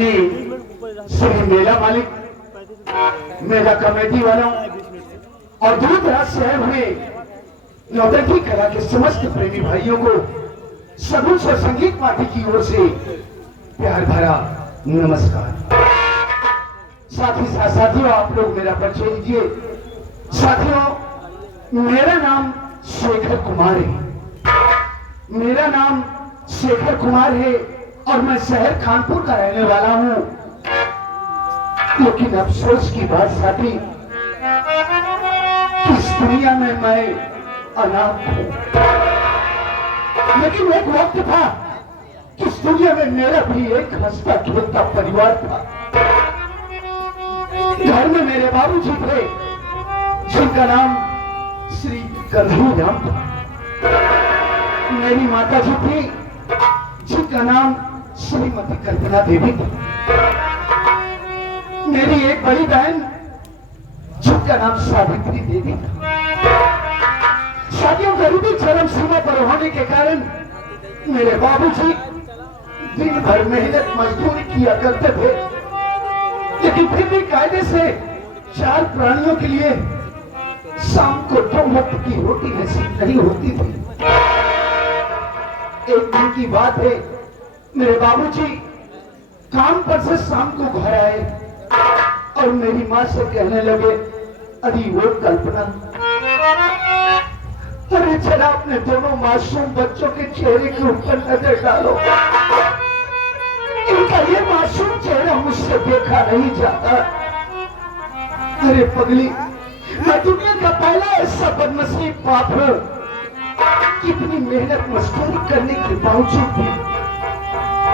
माननीय श्री मेला मालिक, मेला कमेटी वालों और दूर दराज शहर में नौटंकी कला के समस्त प्रेमी भाइयों को सगुन स्वर संगीत पार्टी की ओर से प्यार भरा नमस्कार। साथ ही साथ साथियों, आप लोग मेरा परिचय लीजिए। साथियों, मेरा नाम शेखर कुमार है। मेरा नाम शेखर कुमार है और मैं शहर कानपुर का रहने वाला हूं। लेकिन अफसोस की बात साथी, इस दुनिया में मैं अनाथ हूं। लेकिन एक वक्त था कि इस दुनिया में मेरा भी एक हंसता खेलता परिवार था। घर में मेरे बाबूजी थे जिनका नाम श्री कन्हैया राम था। मेरी माता जी थी जिनका नाम श्रीमती कल्पना देवी थी। मेरी एक बड़ी बहन जिनका नाम सावित्री देवी था। शादियों गरीबी चरम सीमा पर होने के कारण मेरे बाबूजी दिन भर मेहनत मजदूरी किया करते थे, लेकिन फिर भी कायदे से 4 प्राणियों के लिए शाम को 2 वक्त की रोटी नसीब नहीं होती थी। एक दिन की बात है, मेरे बाबूजी काम पर से शाम को घर आए और मेरी माँ से कहने लगे, अरे वो कल्पना, अरे जरा अपने दोनों मासूम बच्चों के चेहरे के ऊपर नजर डालो। इनका ये मासूम चेहरा मुझसे देखा नहीं जाता। अरे पगली, मैं दुनिया का पहला ऐसा बदनसीब बाप हूं, कितनी मेहनत मजदूरी करने के बावजूद भी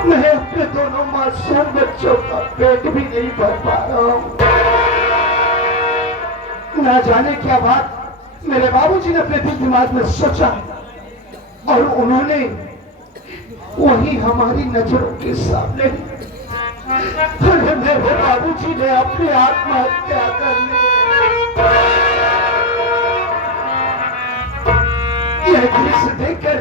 मैं अपने दोनों मासूम बच्चों का पेट भी नहीं भर पा रहा हूं। ना जाने क्या बात मेरे बाबूजी ने अपने दिल दिमाग में सोचा और उन्होंने वही हमारी नजरों के सामने मेरे बाबूजी ने अपनी आत्महत्या कर ली। यह दृश्य देखकर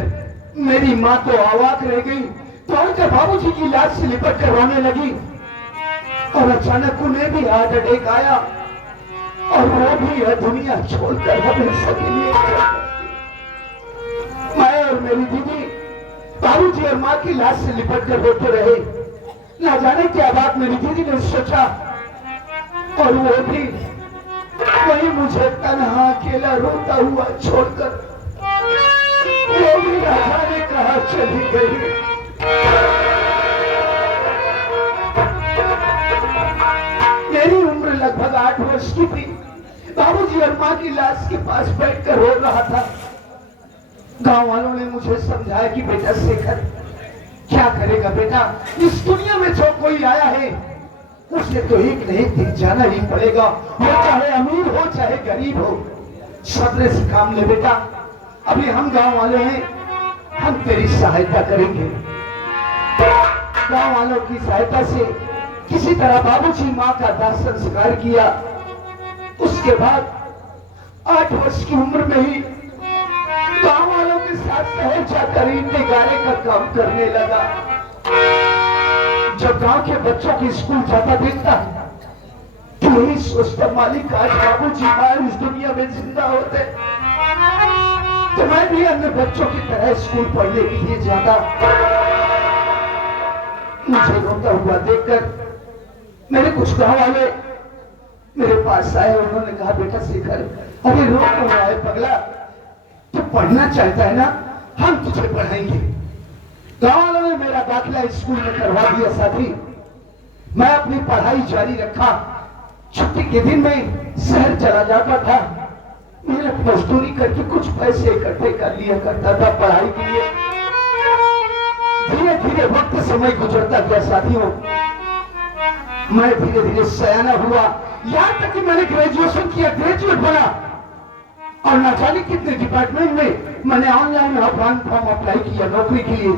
मेरी माँ तो अवाक रह गई, तो बाबूजी की लाश से लिपट कर रोने लगी और अचानक उन्हें भी हार्ट अटैक आया और वो भी यह दुनिया छोड़कर हमेशा के लिए मैं और मेरी दीदी बाबूजी और माँ की लाश से लिपट कर रोते रहे। ना जाने क्या बात मेरी दीदी ने सोचा और वो भी वही मुझे तन्हा अकेला रोता हुआ छोड़कर वो भी ना जाने कहां चली गई। मेरी उम्र लगभग 8 वर्ष की थी। बाबूजी और माँ की लाश के पास बैठकर रो रहा था। गांव वालों ने मुझे समझाया कि बेटा शेखर, क्या करेगा बेटा, इस दुनिया में जो कोई आया है उसे तो एक न एक दिन जाना ही पड़ेगा, वो चाहे अमीर हो चाहे गरीब हो। सब्र से काम ले बेटा, अभी हम गांव वाले हैं, हम तेरी सहायता करेंगे। गांव वालों की सहायता से किसी तरह बाबूजी माँ का दाह संस्कार किया। उसके बाद 8 वर्ष की उम्र में ही गांव वालों के साथ शहर जाकर ईंटें गाड़ने का काम करने लगा। जब गांव के बच्चों की स्कूल जाता देखता तो यही सोचता, मालिक आज बाबूजी माँ इस दुनिया में जिंदा होते तो मैं भी अन्य बच्चों की तरह स्कूल पढ़ने के लिए जाता। मुझे रोता हुआ देखकर मेरे कुछ गांव वाले मेरे पास आए। उन्होंने कहा, बेटा शेखर, अरे रो क्यों रहा है पगला, तू पढ़ना चाहता है ना, हम तुझे पढ़ाएंगे। गांव वालों ने मेरा दाखिला स्कूल में करवा दिया। साथी, मैं अपनी पढ़ाई जारी रखा। छुट्टी के दिन में शहर चला जाता था, मेहनत मजदूरी करके कुछ पैसे इकट्ठे कर लिया करता था पढ़ाई के लिए। धीरे धीरे वक्त समय गुजरता गया साथियों, मैं धीरे धीरे सयाना हुआ, यहां तक कि मैंने ग्रेजुएशन किया, ग्रेजुएट बना और न जाने कितने डिपार्टमेंट में मैंने ऑनलाइन ऑफलाइन फॉर्म अप्लाई किया नौकरी के लिए।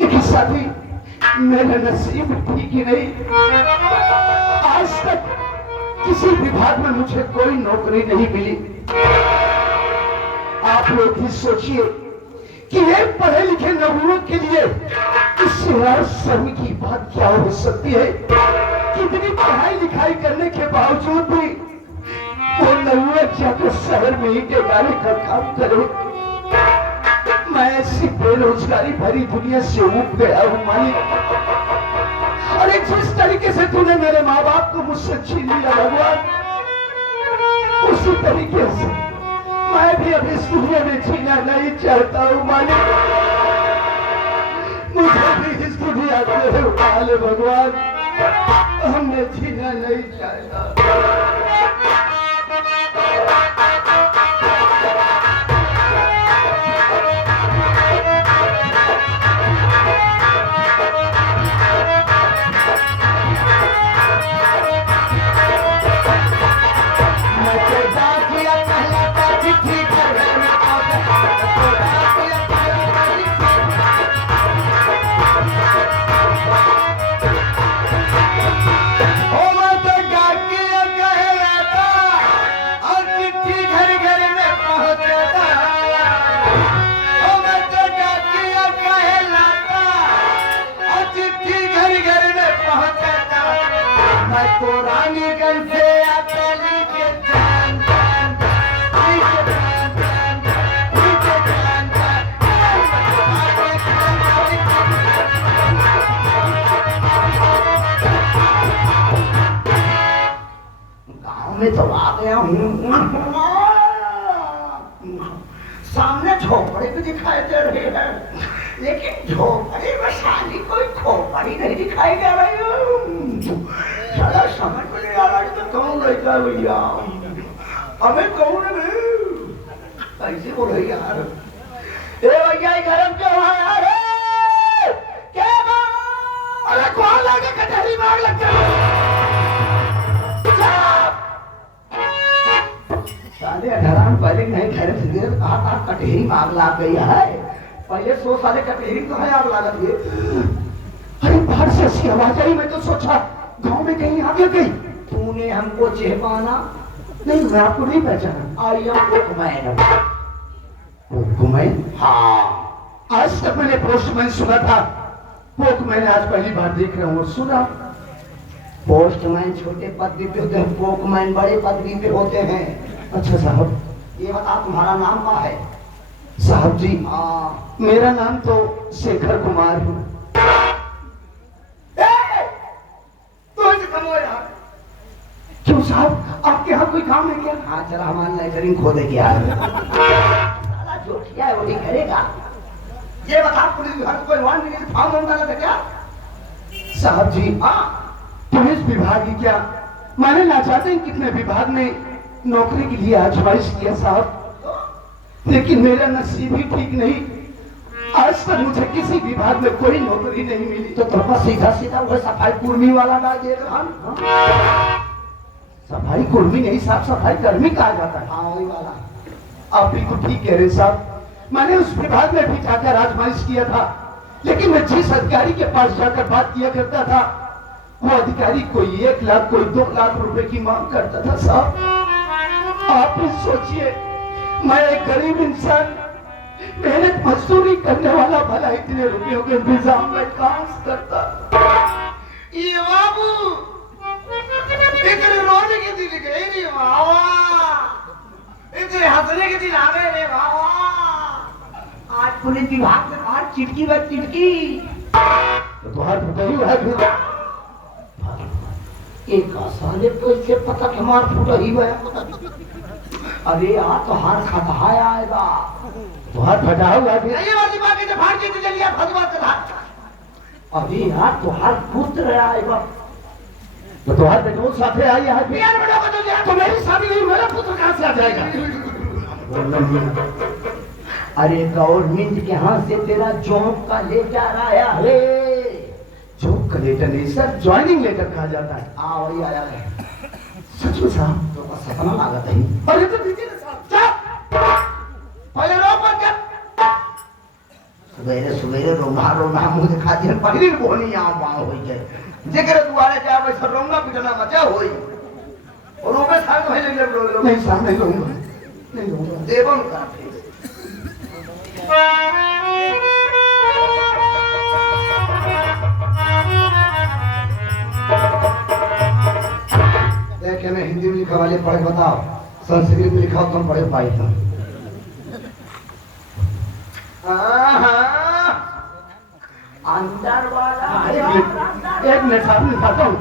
लेकिन साथी, मेरा नसीब ठीक ही नहीं। आज तक किसी विभाग में मुझे कोई नौकरी नहीं मिली। आप लोग भी सोचिए कि एक पढ़े लिखे नवयुवक के लिए इससे और शर्म की बात क्या हो सकती है? कितनी पढ़ाई लिखाई करने के बावजूद भी वो नौआ जाकर शहर में ईंटे गाड़े का काम करे। मैं ऐसी बेरोजगारी भरी दुनिया से उब गया हूँ मालिक। अरे जिस तरीके से तूने मेरे माँ बाप को मुझसे छीन लिया भगवान, उसी तरीके से मैं भी अब इस दुनिया में जीना नहीं चाहता हूँ मालिक। मुझे भी इस दुनिया से उठा ले भगवान, हमने जीना नहीं चाहता। तो आ गया हूँ। सामने झोपड़ी भी दिखाई दे रही है, लेकिन झोपड़ी में साली कोई खोपड़ी नहीं दिखाई दे रही है। साला समझ में नहीं आ रहा है तो कौन लड़का भैया, हमें कौन है? कैसे बोल रही यार? ए भैया गरम क्यों है यार? क्या बात? अरे कौन लगा कचहरी मार लगता है? साले 18 पहले नहीं घर से गिर कहा कटहरी आग लग गई है। पहले 100 साले कटहरी तो है आग लागत है। अरे बाहर से ऐसी आवाज आई, मैं तो सोचा गांव में कहीं आग लग गई। तूने हमको चेहपाना? नहीं, मैं आपको नहीं पहचाना। I am postman. पोस्टमैन? हाँ, आज तक मैंने पोस्टमैन सुना था, पोस्टमैन आज पहली बार देख रहा हूँ। और सुना पोस्टमैन छोटे पदवी पे होते हैं, पोस्टमैन बड़े पदवी पे होते हैं। अच्छा साहब, ये बता तुम्हारा नाम क्या है? साहब जी, हाँ, मेरा नाम तो शेखर कुमार है। क्यों साहब, आपके यहाँ कोई काम है क्या? हाँ चला, हमारा लेटरिंग खोदे क्या है। साला जो किया है वो नहीं करेगा। ये बता पुलिस विभाग को कोई वारंट नहीं, फॉर्म डाला था क्या? साहब जी, हाँ, पुलिस विभाग ही क्या, मैंने ना चाहते कितने विभाग में नौकरी के लिए आजमाइश किया साहब, लेकिन मेरा नसीब ही ठीक नहीं। आज तक मुझे किसी विभाग में कोई नौकरी नहीं मिली। तो तुम्हारा सीधा सीधा वो सफाई कुर्मी वाला ना दे रहा। सफाई कुर्मी नहीं साहब, सफाई कर्मी कहा जाता है। हाँ वही वाला। आप बिल्कुल ठीक कह रहे साहब, मैंने उस विभाग में भी जाकर आजमाइश किया था, लेकिन मैं जिस अधिकारी के पास जाकर बात किया करता था, वो अधिकारी कोई 1 लाख कोई 2 लाख रुपए की मांग करता था साहब। आप ही सोचिए, मैं एक गरीब इंसान, मेहनत मजदूरी करने वाला, भला इतने रुपयों के इंतजाम में काम करता। ये बाबू इतने रोने के दिन गए रे बाबा, इतने हंसने के दिन आ गए रे बाबा। आज पुलिस विभाग में बाहर चिटकी बस चिटकी तो तुम्हारा फुटाई हुआ है। एक साले तो इससे पता हमार फुटा ही गया। अरे यार तो हाथ खटा आएगा, तुम्हारा फटा हुआ है। ये वाली बात है, फाड़ के चलिए भगवान का। अरे यार तो हाथ पुत्र आएगा, तो तुम्हारे बेटों साथे आई है। यार बेटा को तो यार तो मेरी शादी नहीं, मेरा पुत्र कहाँ से आ जाएगा? अरे गवर्नमेंट के हाथ से तेरा जॉब का लेटर आया है। जॉब का लेटर नहीं सर, ज्वाइनिंग लेटर कहा जाता है। हाँ वही आया है। सच में साहब? तो बस सपना लागत है। अरे तो दीजिए ना साहब। पहले रो पर कर। सवेरे सवेरे रोना मुंह दिखा दिया, पहली बोनी यहाँ बाँव हो जाए। जेकर दुआरे जाए वैसे रोंगा पिटना मचा होई। और ऊपर साथ में ले लो। नहीं साहब, नहीं लूंगा, नहीं लूंगा। देवन का के में हिंदी में लिखा वाले पढ़े बताओ, संस्कृत में लिखा हो तुम पढ़े पाई तुम। अंदर वाला एक मिनट साहब लिखाता हूँ।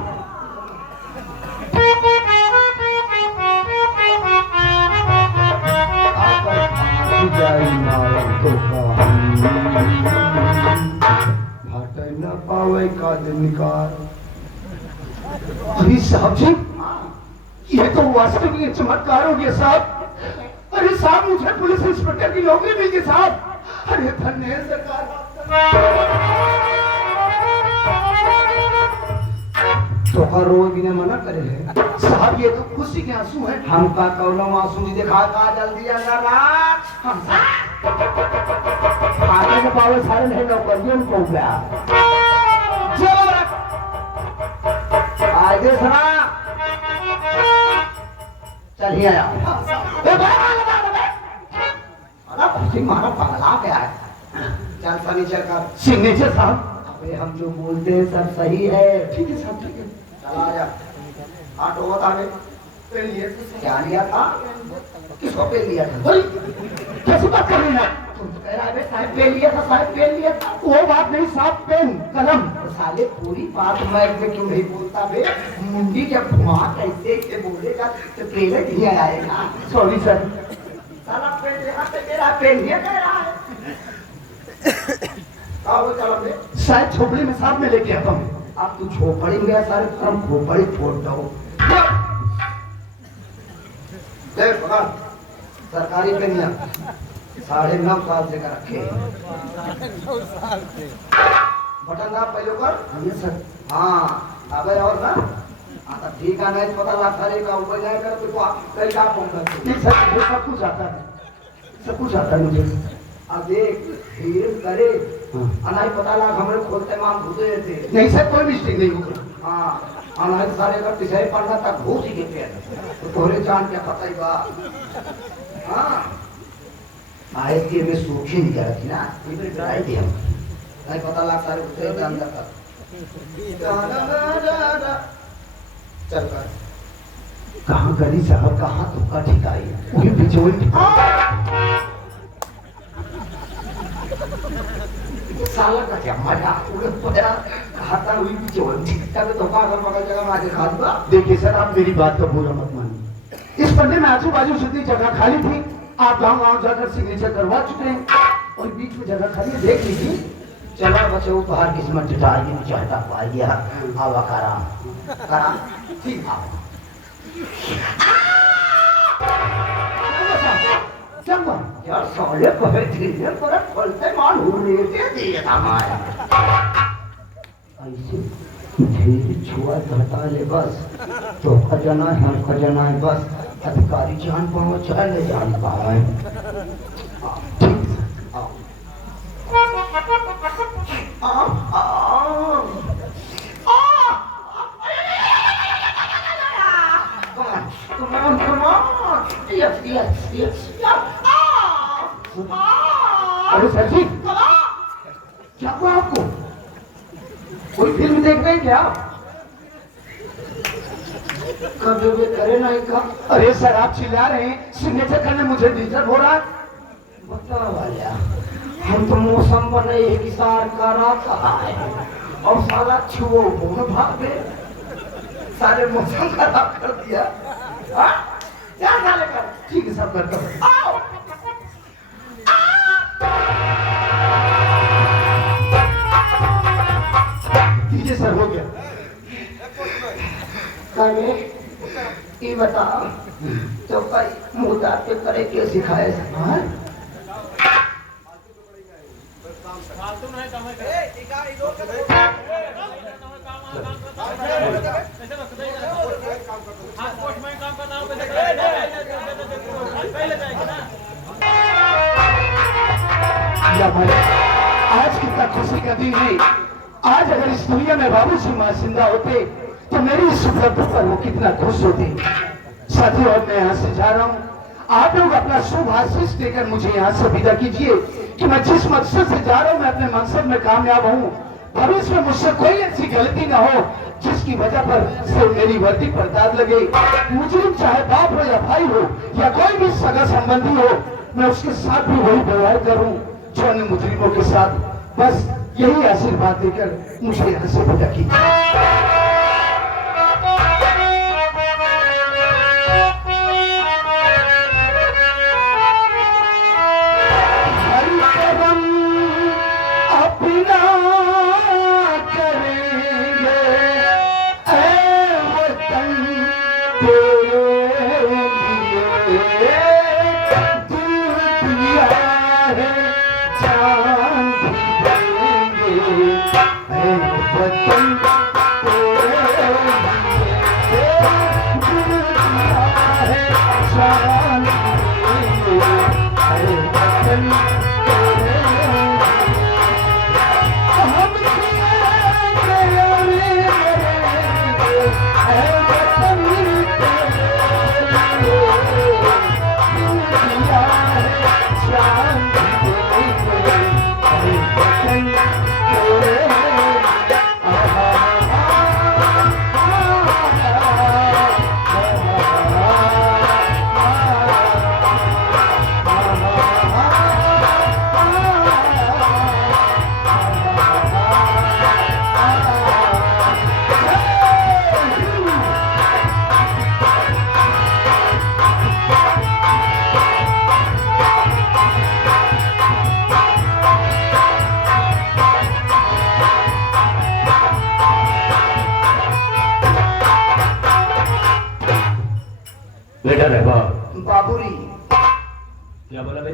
न पावे कादमिकार। अरे साहब जी, ये तो वास्तविक चमत्कार हो गया साहब। अरे साहब मुझे पुलिस इंस्पेक्टर की नौकरी मिल गई साहब। अरे धन्य है सरकार। तो का रो भी ने मना करे है साहब, ये तो खुशी के आंसू हैं। हम का कौनो आंसू नहीं दिखा का जल्दी अंदर रात हम आगे के पावे सारे नहीं नौकरियों को गया। आगे सुना चलिए आया खुशी मारा पगला गया है। चल फर्नीचर का सिग्नेचर साहब। अबे हम जो बोलते हैं सब सही है। ठीक है साहब, ठीक है। चला आ जा। ऑटो बता दे क्या लिया था, किसको पेन लिया था? अरे कैसी बात कर रही है? तुम तो कह रहा है साहब पेन लिया था, साहब पेन लिया था। वो बात नहीं साहब, पेन कलम। तो साले पूरी बात मैं क्यों नहीं बोलता बे? मुंडी जब घुमा कैसे से बोलेगा तो पेन नहीं आएगा। Sorry sir. साला पेन यहाँ पे तेरा पेन ये कह रहा है। आओ चलो बे। शायद झोपड़ी में साहब में लेके आता हूँ। अब तू झोपड़ी में गया सारे तरफ झोपड़ी फोड़ दो। देख भगवान सरकारी पेनिया 9.5 साल से का रखे बटन दाब पहले कर। ये सर। हाँ अबे और ना आता ठीक है नहीं पता लगा सारे का ऊपर जाए कर तो कई का फोन कर। नहीं सर, वो सब कुछ आता है, सब कुछ आता है मुझे। अब देख धीरे करे अनाई पता लगा हमरे खोलते मां घुसे थे। नहीं सर, कोई मिस्टेक नहीं होगा। हाँ अनाई सारे का पिछले पढ़ना तक घुस ही के तो तोरे जान क्या पता ही बा। हाँ आए के में सूखी नहीं कर थी ना ये भी ड्राई थी हम नहीं पता लगा सारे घुसे थे अंदर तक। चल कर कहाँ गली साहब, कहाँ तुमका ठिकाई है? वही बिचौली। साला का क्या मजा उड़े पड़ा खाता हुई बिचौली तब तो का अगर मगर जगह में आके खा दूंगा। देखिए सर, आप मेरी बात का बुरा मत मानिए। इस पन्ने में आजू बाजू जितनी जगह खाली थी, आप गाँव जाकर सिग्नेचर करवा चुके हैं और बीच में जगह खाली है, देख लीजिए। चला बच्चे बाहर किस्मत टिटार की चाहता पाई गया आवा करा ठीक था। क्या हुआ? यार साले कहे धीरे पर खोलते मान होने दे दिया था माया ऐसे धीरे छुआ धरता ले बस तो खजाना है खजाना है बस अधिकारी जान पाओ चाहे नहीं जान पाए। ठीक come on yes अरे सर जी, क्या हुआ आपको? कोई फिल्म देख रहे हैं क्या? कभी भी करे नहीं का। अरे सर, आप चिल्ला रहे हैं, सिग्नेचर करने मुझे डिस्टर्ब हो रहा है। बता वाला हम तो मौसम बने एक सार करा कहा है और साला छुओ बोन भागे सारे मौसम खराब कर दिया। क्या साले कर ठीक है, सब करता हूँ। ठीक सर, हो गया। कहे ये बता तो कई मुद्दा के करे के सिखाए हाँ? आज कितना खुशी का दिन है। आज अगर इस दुनिया में बाबू जी माँ जिंदा होते तो मेरी इस उपलब्धि पर वो कितना खुश होते। साथियों, अब मैं यहाँ से जा रहा हूँ। आप लोग अपना शुभ आशीष देकर मुझे यहाँ से विदा कीजिए कि मैं जिस मकसद से जा रहा हूँ मैं अपने मकसद में कामयाब हूँ। भविष्य में मुझसे कोई ऐसी गलती ना हो जिस जिसकी वजह पर से मेरी वर्दी पर दाग लगे। मुजरिम चाहे बाप हो या भाई हो या कोई भी सगा संबंधी हो, मैं उसके साथ भी वही व्यवहार करूं जो अन्य मुजरिमों के साथ। बस यही आशीर्वाद देकर मुझे यहाँ से विदा कीजिए। बेटा रहबा बाबूरी। क्या बोला बे?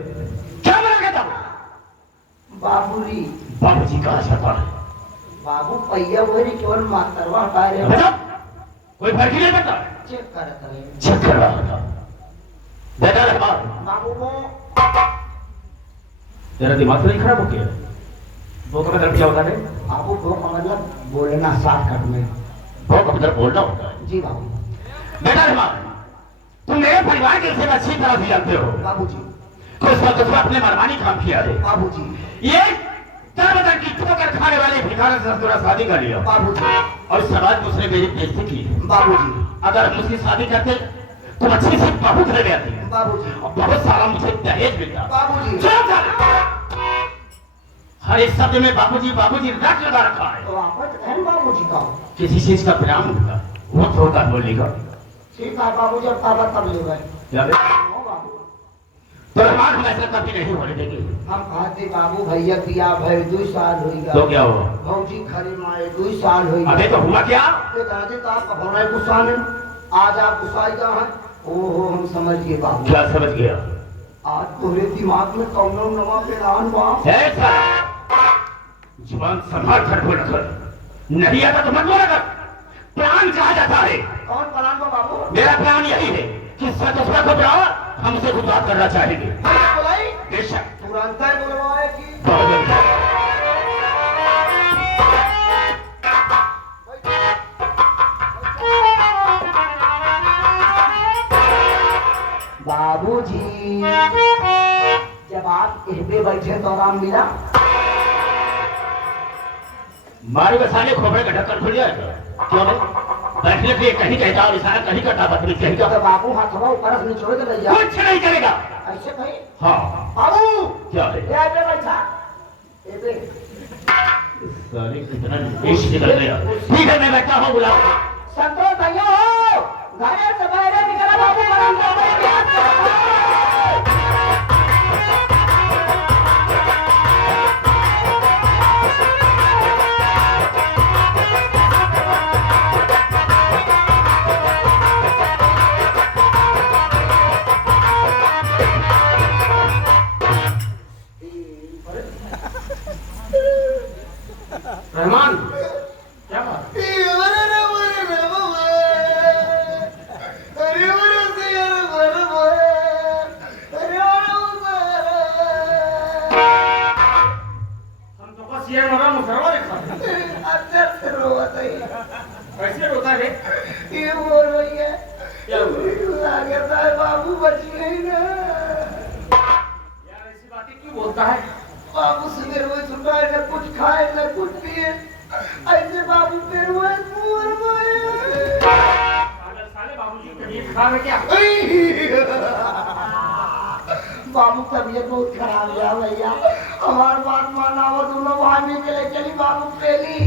क्या बोला कहता? बाबूरी। बाबूजी कहाँ जाता है? बाबू पहिया वही केवल मातरवा हटा रहे हो। बेटा कोई फर्क ही नहीं पड़ता। चेक करता है। चेक कर रहा था। बेटा रहबा बाबू को तेरा दिमाग तो नहीं खराब हो गया? वो का मतलब क्या होता है? बाबू वो का मतलब बोलना शॉर्टकट में। वो का मतलब बोलना होता है। जी बाबू। बेटा रहबा तुम मेरे परिवार के सेवा अच्छी तरह से जानते हो। बाबूजी। कुछ वक्त तुम अपने मनमानी काम किया है। बाबूजी। ये तरह की ठोकर खाने वाले भिखारी से थोड़ा शादी कर लिया। बाबूजी। और समाज में उसने मेरी बेइज्जती की। बाबूजी। अगर हम उसकी शादी करते तो अच्छी सी बहू घर ले आती। बाबूजी। और बहुत सारा मुझे दहेज मिलता। बाबूजी। हर एक शब्द में बाबूजी बाबूजी रट लगा रखा है। तो आपस है बाबूजी का किसी चीज का प्रेम होगा वो थोड़ा बोलेगा। ठीक है बाबू, जब ताबा तब ले गए। क्या बे? हो बाबू। तो हमारे हम ऐसा कभी नहीं होने देंगे। हम कहते बाबू भैया दिया भाई 2 साल हो गया। तो क्या हुआ? भौजी खरी माए 2 साल हो गया। अबे तो हुआ क्या? तो दादी तो आपका होना है गुस्सा में। आज आप गुस्साई का है। ओहो हम समझ गए बाबू। क्या समझ गया? आज तुम्हारे दिमाग में कौनो नवा प्लान बा। ऐसा जुबान संभाल कर बोला कर। नहीं आता तो मत बोला कर। प्लान कहा जाता है। कौन प्लान बा बाबू? मेरा प्लान यही है कि सतस्वा को बुलाओ, हमसे कुछ बात करना चाहेंगे। बोलाई बेशक तुरंत ही बुलवाए कि बाबूजी जब आप पे बैठे तो आराम मिला। मारे बसाने खोपड़े का ढक्कन खुल जाएगा। क्यों नहीं? बैठने के लिए कहीं कहता और इशारा कहीं करता, बदतमीज कहीं का। तो बाबू हाथवा ऊपर से निचोड़ के ले जा। कुछ नहीं करेगा। ऐसे कहीं हाँ बाबू क्या है? ये पे बैठा। ए पे साले कितना देश निकल गया। ठीक है मैं बैठा हूँ, बुलाओ। संतोष भैया हो घर से बाहर निकला बाबू बरामदा में गया। रहमान क्या बात? हम तो बस ये मरा मुसरवा देखा कैसे रोता है? ये बोल रही है क्या हुआ? लगता है बाबू बच गई ना। यार ऐसी बातें क्यों बोलता है? बाबू सुबह रोज सुबह न कुछ खाए न कुछ पिए, ऐसे बाबू फिर वो बुखार है क्या? बाबू तबीयत बहुत खराब है भैया, हमारी बात माना, वो दोनों भाई में चले चली बाबू पहली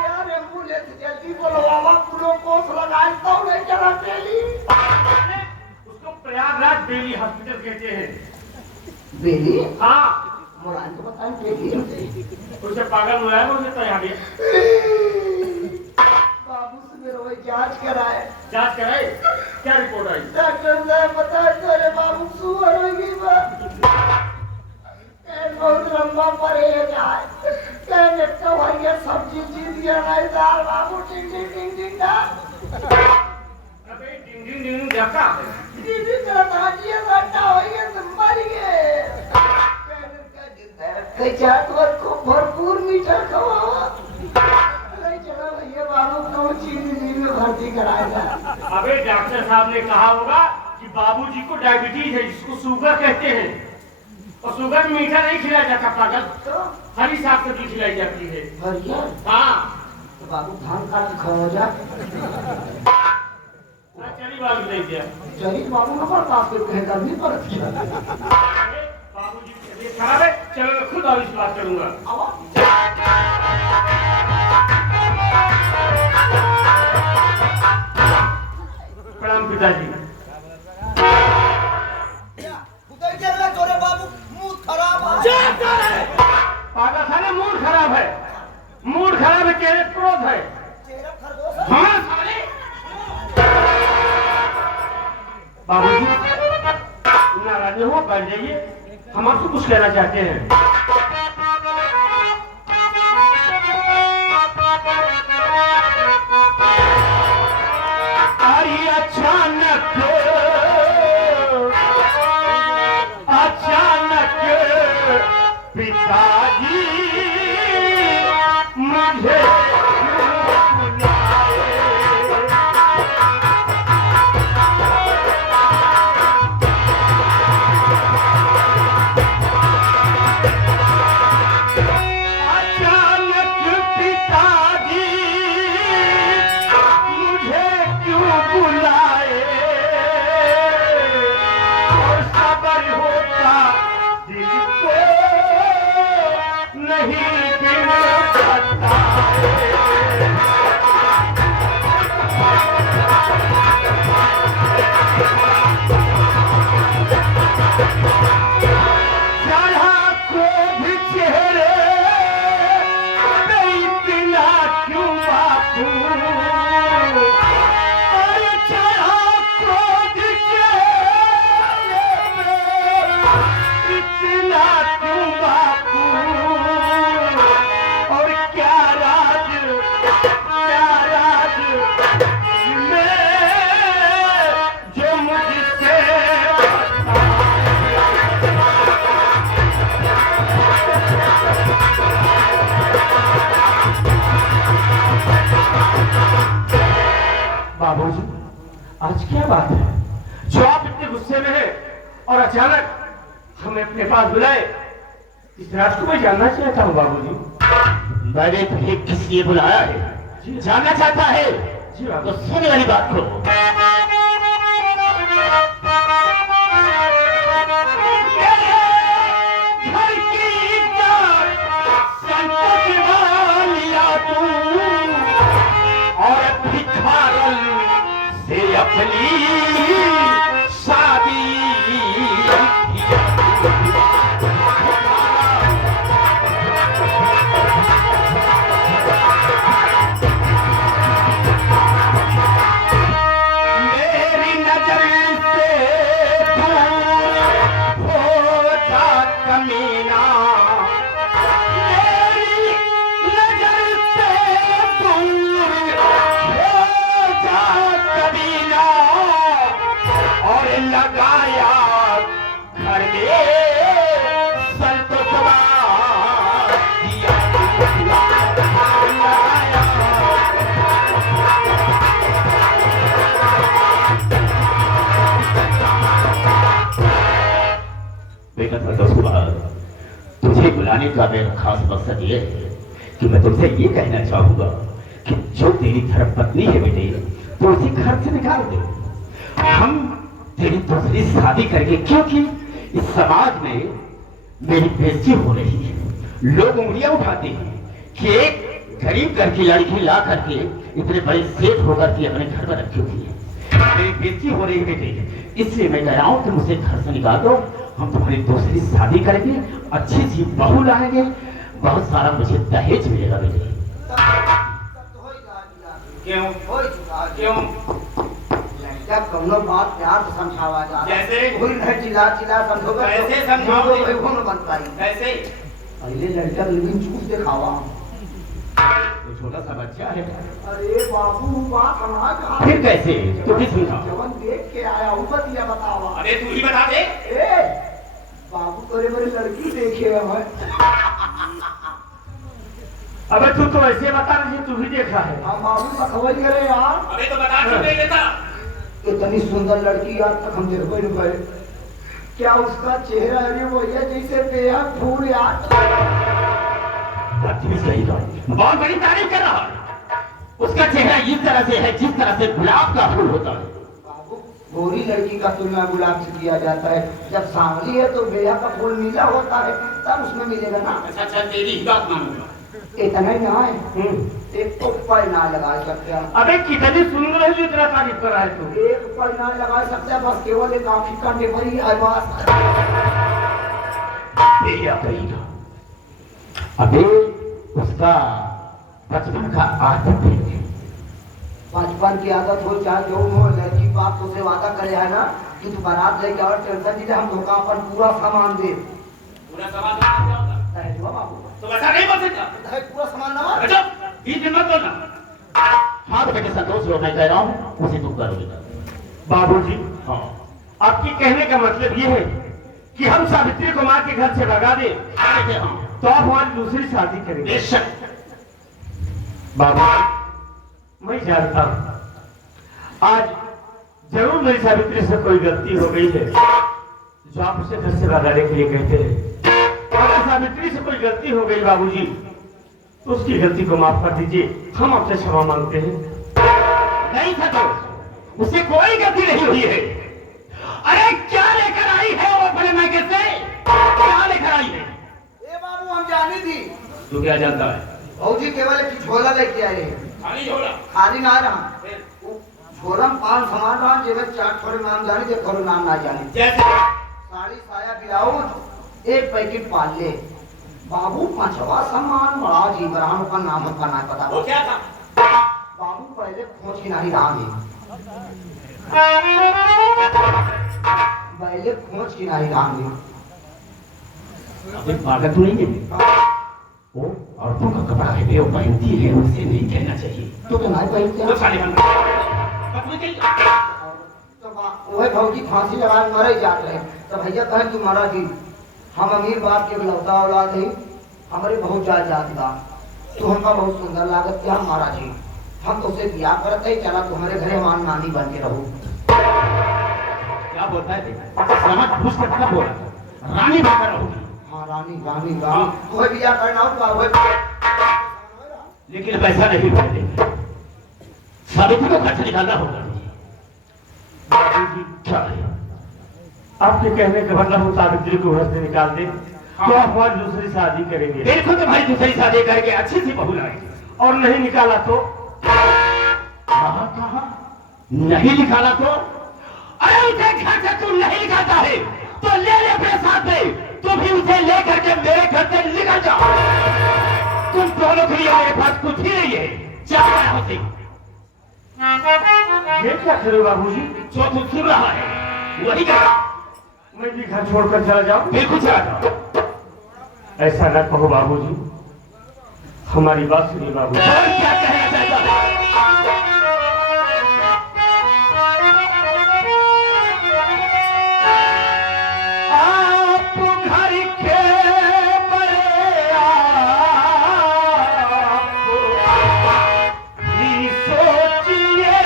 यार एम्बुलेंस जल्दी बोलो बाबा, पूरा कोस लगाए तो नहीं चला पहली। उसको प्रयागराज बेली हॉस्पिटल कहते हैं। बेली? हाँ, मुराद को बताएं बेली उसे पागल हुआ है, उसे तो यहाँ भी बाबू से मेरा वही जांच कराए। जांच कराए? क्या रिपोर्ट आई? डॉक्टर साहब बताए तेरे बाबू सुअर होगी बहुत लंबा परहेज है, कहने तो भैया सब्जी चीज नहीं दाल बाबू टिंग टिंग टिंग टिंग ना अबे डिंग डिंग डिंग जाता है। दीदी करता जी घंटा हो गया संभाली है, कहने का को भरपूर मीठा खवावा नहीं चला भैया बाबू को चीनी में भर्ती कराएगा। अबे डॉक्टर साहब ने कहा होगा कि बाबूजी को डायबिटीज है, जिसको शुगर कहते हैं, और शुगर में मीठा नहीं खिलाया जाता पागल, तो हरी साग सब्जी खिलाई जाती है। भैया हाँ, तो बाबू धान काट खाओ जा चली बाबू नहीं दिया। चलिए बाबू हमारे पास कोई कहेगा नहीं पर बाबूजी की तबीयत खराब है, चलो मैं खुद और इस बात करूंगा। प्रणाम पिताजी। पागल साले, मूड खराब है, मूड खराब है, चेहरे क्रोध है। हाँ साले, बाबूजी नाराज हो, बैठ जाइए, हम आपसे कुछ कहना चाहते हैं। अरे अचानक पिताजी मुझे बाबूजी, आज क्या बात है जो आप इतने गुस्से में हैं और अचानक हमें अपने पास बुलाए? इस रात को मैं जानना चाहता हूँ बाबूजी। मैंने तुम्हें किस लिए बुलाया है जानना चाहता है? जी बाबू। तो सुनने वाली बात को अपनी शादी मेरी नजर से दूर हो जा कमीना, मेरी नजर से दूर हो जा कमीना, और लगाया घर में संत सवार दिया लगाया। बेटा संतोष, तुझे बुलाने का मेरा खास मकसद ये है कि मैं तुमसे ये कहना चाहूंगा कि जो तेरी धर्मपत्नी है बेटे, तो उसी घर से निकाल दो। हम तेरी दूसरी शादी करेंगे, क्योंकि इस समाज में मेरी बेइज्जती हो रही है। लोग उंगलियां उठाते हैं कि एक गरीब घर की लड़की ला करके इतने बड़े सेठ होकर के अपने घर में रखी हुई है। मेरी बेइज्जती हो रही है बेटे, इसलिए मैं कह रहा हूं तुम उसे घर से निकाल दो। हम तुम्हारी दूसरी शादी करेंगे, अच्छी सी बहू लाएंगे, बहुत सारा मुझे दहेज मिलेगा बेटे। क्यों क्यों जब कौनो बात प्यार से समझावा जा जैसे कोई नहीं चिल्ला चिल्ला समझोगे कैसे समझाओगे? तो न बन पाई। कैसे? पहले लड़का लेकिन चूस दिखावा। वो छोटा सा बच्चा है। अरे बाबू बात हमारा कहा फिर कैसे? तो किस समझा? जवन देख के आया ऊपर दिया बतावा। अरे तू ही बता दे। ए बाबू तोरे मेरी लड़की देखे है। अबे तू तो ऐसे बता रही है, तू ही देखा है। हम बाबू का खबर करे यार। अबे तो बता क्यों नहीं देता? इतनी सुंदर लड़की आज तक हम देखो ही नहीं पाए। क्या उसका चेहरा अरे वो है जैसे बेहद फूल यार। सही बात, बहुत बड़ी तारीफ कर रहा है। उसका चेहरा इस तरह से है जिस तरह से गुलाब का फूल होता है। बाबू गोरी लड़की का तुलना गुलाब से किया जाता है। जब सांवली है तो बेहा का फूल नीला होता है, तब उसमें मिलेगा ना। अच्छा अच्छा, तेरी ही बात मानूंगा। इतना ही ना है, एक तो उपाय ना लगा सकते हैं। अबे कितनी सुंदर है जो इतना तारीफ कर रहा है तू। एक उपाय ना लगा सकते हैं, बस केवल एक आंखी कांटे पर ही आवाज। भैया कहेगा अबे उसका बचपन का आदत है। बचपन की आदत हो चाहे जो हो, लड़की बाप तो से वादा करे है ना कि तू बारात लेके और टेंशन दीजिए, हम धोखा अपन पूरा सामान दे। पूरा सामान क्या होता? दहेज हुआ बाबू, तो वैसा नहीं बोल सकता। दहेज पूरा सामान ना। अच्छा, 20 दिन मत बोलना। हाँ बेटे संतोष लो, मैं कह रहा हूँ उसे तुम करोगे। बाबूजी, हाँ आपकी कहने का मतलब ये है कि हम सावित्री को माँ के घर से भगा दे बेटे हाँ तो आप हमारी दूसरी शादी करेंगे। बेशक। बाबू, मैं जानता हूँ आज जरूर मेरी सावित्री से कोई गलती हो गई है जो आप उसे घर से भगाने के लिए कहते हैं। अगर सावित्री से कोई गलती हो गई बाबूजी तो उसकी गलती को माफ कर दीजिए, हम आपसे क्षमा मांगते हैं। नहीं संतोष, उसे कोई गलती नहीं हुई है। अरे क्या लेकर आई है वो अपने मैके से? क्या लेकर आई है? ए बाबू हम जानी थी। तू क्या जानता है? भौजी केवल एक झोला लेके आए हैं। खाली झोला? खाली ना रहा, झोला में 5 सामान रहा, जेब 4 थोड़े नाम जानी थे, थोड़े नाम ना जानी। जैसे साड़ी साया ब्लाउज, एक पैकेट पाले। बाबू 5वां सामान बड़ा अजीब रहा, उनका नाम का ना पता। वो क्या था? बाबू पहले खोज की नहीं रहा है, पहले खोज की नहीं रहा है। अबे पागल तो नहीं है? वो औरतों का कपड़ा है, वो पहनती है, उसे नहीं कहना चाहिए। तो नहीं पहनते तो हैं। साले बन तो वह भौजी फांसी लगा मरे जाते हैं। तो भैया कहें तू मरा जी, हम अमीर बाप के लौता औलाद है, हमारे बहुत जायदाद बा, तू हमका बहुत सुंदर लागत क्या हमारा जी, हम तो उसे ब्याह करते ही चला तुम्हारे घरे हमारी नानी बन के रहो। क्या बोलता है देखा? समझ घुस कर कब बोला रानी बनकर रहोगी। हाँ रानी रानी रानी, तुम्हें ब्याह करना हो लेकिन वैसा नहीं बोले, सावित्री को घर से निकालना होगा। बाबूजी, क्या है? आपके कहने का मतलब हम सावित्री को घर से निकाल दें तो आप हमारी दूसरी शादी करेंगे। देखो तुम्हारी दूसरी शादी करके अच्छी सी बहू लाएंगे। और नहीं निकाला तो? कहा नहीं निकाला तो? अरे उसे घर से तू नहीं निकालता है तो ले ले अपने साथ में, तुम भी उसे ले करके मेरे घर से निकल जाओ। तुम दोनों के लिए मेरे पास कुछ ही नहीं है। चाह यहाँ से। ये क्या करो बाबूजी? जो तू सुन रहा है वही कर। मैं भी घर छोड़कर चला जाऊं? बिल्कुल चला जाओ। ऐसा न कहो बाबूजी, हमारी बात सुनिए बाबूजी। और क्या कहना चाहता है? आप घर के बड़े आप ही सोचिए,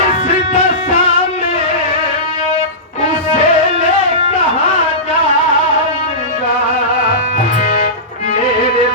इस दशा में उसे ले कहाँ जाऊंगा, मेरे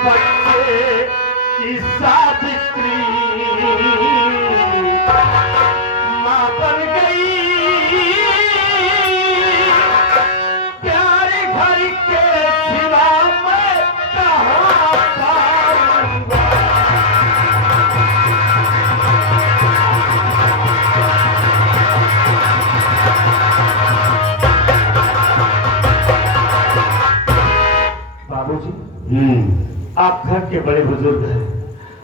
आप घर के बड़े बुजुर्ग हैं।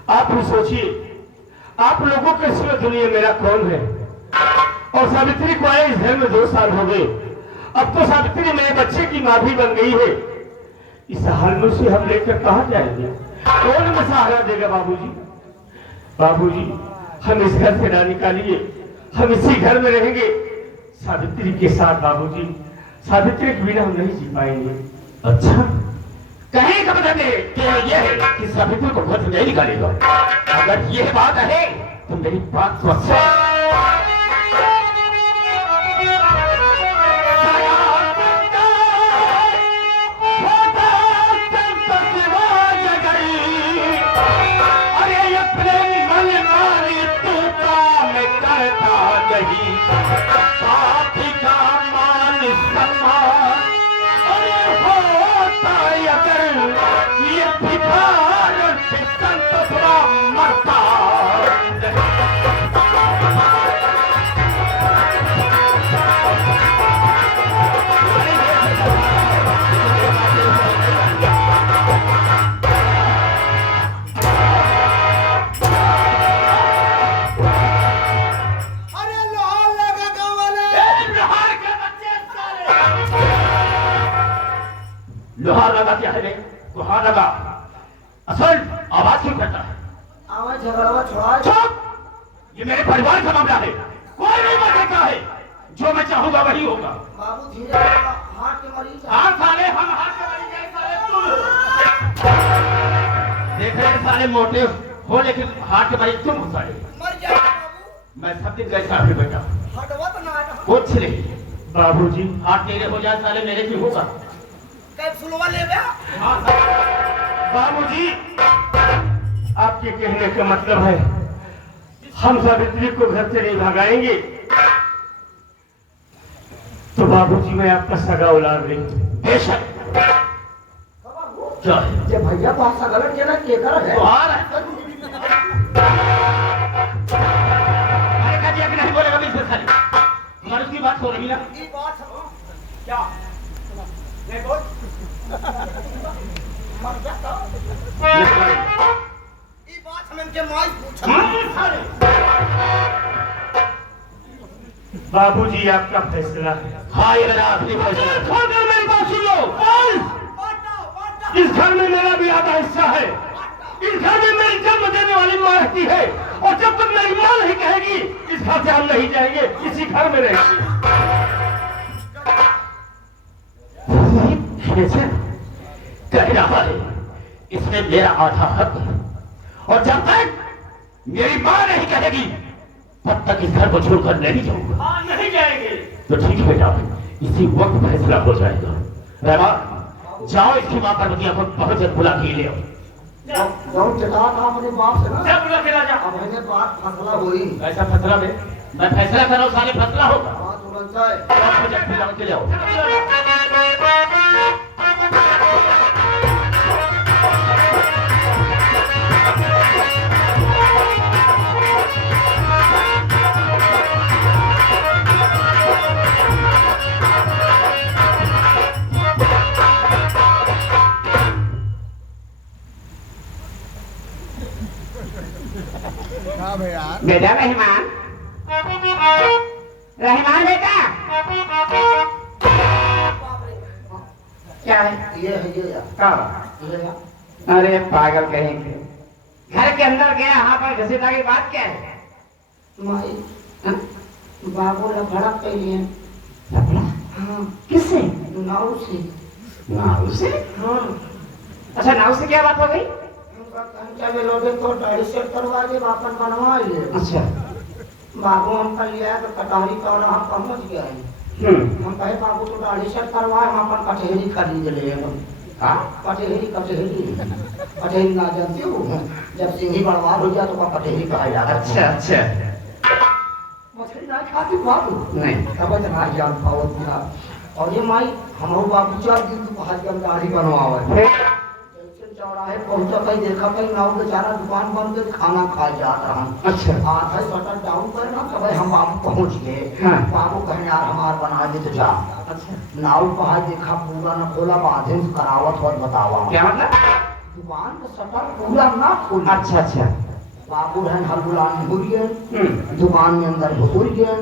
आप भी सोचिए, आप लोगों के सिवा दुनिया मेरा कौन है। और सावित्री को आए इस घर में 2 साल हो गए। अब तो सावित्री मेरे बच्चे की माँ भी बन गई है। इस हाल में से हम लेकर कहाँ जाएंगे? कौन हमें सहारा देगा? बाबूजी, बाबूजी, हम इस घर से ना निकालिए, हम इसी घर में रहेंगे सावित्री के साथ। बाबूजी, सावित्री के बिना हम नहीं जी पाएंगे। अच्छा, कहीं का मतलब ये है कि सावित्री को घर से नहीं निकालेगा। अगर ये बात है तो मेरी बात को लोहार लगा क्या है? लोहार लगा असल आवाज क्यों करता है? आवाज झगड़वा छोड़ा। चुप! ये मेरे परिवार का मामला है, कोई नहीं कर सकता है। जो मैं चाहूंगा वही होगा। बाबू धीरे हाथ के मरीज हाँ साले, हम हाथ के मरीज हैं साले। तुम देख रहे साले मोटे हो लेकिन हाथ के मरीज तुम हो साले। मर जाएगा बाबू। मैं सब दिन कैसा है बेटा? हटवा तो ना हटवा। कुछ नहीं बाबूजी, हाथ तेरे हो जाए साले मेरे भी होगा। कैप्सूलवा ले गया। हाँ साले। बाबूजी, आपके कहने का मतलब है हम सावित्री को घर से नहीं भगाएंगे? तो बाबूजी, मैं आपका सगा औलाद नहीं। बेशक क्या है? जब भैया पास गलत के ना केकर है। लोहार है। अरे कह दिया कि नहीं बोलेगा मुझसे साली। तुम्हारी उसकी बात हो रही ना? ये बात क्या? नहीं बोल। मर जाता। ये बात हम इनके माई पूछा। बाबूजी, आपका फैसला है। हाँ ये मेरा आखिरी फैसला है। छोड़कर मेरी बात सुन लो। इस घर में मेरा भी आधा हिस्सा है। इस घर में मेरी जन्म देने वाली माँ रहती है और जब तक मेरी माँ नहीं कहेगी इस घर से हम नहीं जाएंगे, इसी घर में रहेंगे। कह रहा है इसमें मेरा आधा हक है और जब तक मेरी माँ नहीं कहेगी तब तक इस घर को छोड़कर नहीं जाऊंगा। हाँ, नहीं जाएंगे। तो ठीक है बेटा, इसी वक्त फैसला हो जाएगा। रहमान, जाओ इसकी माँ पार्वतिया को बहुत जल्द बुला के ले आओ। जब चटा था अपने बाप से ना। जब बुला के राजा। अब मैंने बात फसला हुई। ऐसा फैसला में मैं फैसला कर रहा हूँ, साले फैसला होगा। बात उलझ जाए। जाओ मुझे बुला के ले आओ। बेटा रहमान, रहमान बेटा, क्या है? ये है ये कब? ये है। अरे पागल कहेंगे, घर के अंदर गया, यहाँ पर घसीटा की बात क्या है? माई हाँ? बाबू लफड़ा के लिए। लफड़ा? हाँ किससे? नाव से। नाव से? हाँ अच्छा, नाव से क्या बात हो गई? कंचा में लोगे तो दाढ़ी सेट करवा दे, वापस बनवा लिए। अच्छा। बाबू हमका लिया तो कटहरी का और हम पहुंच गया है। हम कहे बाबू तो दाढ़ी सेट करवाए, हम अपन कटहरी खरीद ले। हाँ? कटहरी कटहरी कटहरी ना जानती हो, जब सिंगी बड़वार हो जाए तो कटहरी कहा जाता। अच्छा अच्छा। मछली ना खाती बाबू नहीं। तब ना जान पाओ पूरा। और ये माई हमारे बाबू 4 दिन तो बाहर जब दाढ़ी बनवावे चौराहे पहुंचा, कहीं देखा कहीं नाव बेचारा दुकान बंद कर खाना खा जा रहा। अच्छा। आधा शटर डाउन करना तब हम बाबू पहुंच गए। हाँ। बाबू कहने यार हमार बना दे तो जा। अच्छा। नाव बाहर देखा पूरा न खोला, बाधे करावत और बतावा। क्या मतलब? दुकान का शटर पूरा ना खोल। अच्छा अच्छा। बाबू रहन हलगुलान हो गए, दुकान में अंदर घुस गए,